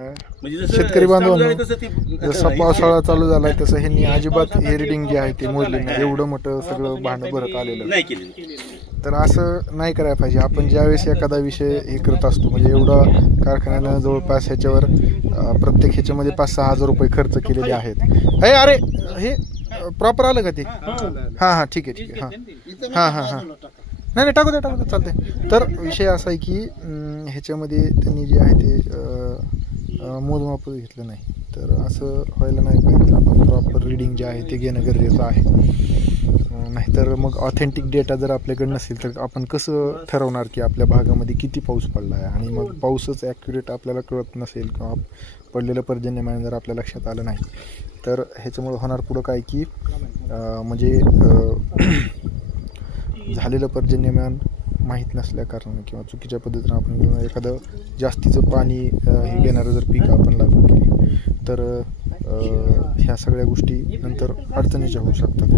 म्हणजे शेतकरी बांधवांनो, जसा पावसाळा चालू झालाय तसं ह्यांनी अजिबात हे रिडिंग जे आहे ते मोजले नाही. एवढं मोठं सगळं भांडं भरत आलेलं नाही केलेलं. तर असं नाही करायला पाहिजे. आपण ज्यावेळेस एखादा विषय हे करत असतो, म्हणजे एवढा कारखान्यानं जवळपास ह्याच्यावर प्रत्येक ह्याच्यामध्ये 5-6 हजार रुपये खर्च केलेले आहेत. हे अरे हे प्रॉपर आलं का ते? हां हां ठीक आहे ठीक आहे. हां हां हां नाही नाही टाकू द्या चालतंय. तर विषय असा आहे की ह्याच्यामध्ये त्यांनी जे आहे ते मोजमाप घेतलं नाही. तर असं व्हायला नाही पाहिजे. आपण प्रॉपर रिडिंग जे आहे ते घेणं गरजेचं आहे. नाहीतर मग ऑथेंटिक डेटा जर आपल्याकडे नसेल तर आपण कसं ठरवणार की आपल्या भागामध्ये किती पाऊस पडला आहे. आणि मग पाऊसच ॲक्युरेट आपल्याला कळत नसेल किंवा पडलेलं पर्जन्यमान जर आपल्या लक्षात आलं नाही तर ह्याच्यामुळं होणार पुढं काय की म्हणजे झालेलं पर्जन्यमान माहीत नसल्या कारणाने किंवा चुकीच्या पद्धतीनं आपण एखादं जास्तीचं पाणी हे घेणारं जर पीक आपण लागू केली तर ह्या सगळ्या गोष्टी नंतर अडचणीच्या होऊ शकतात.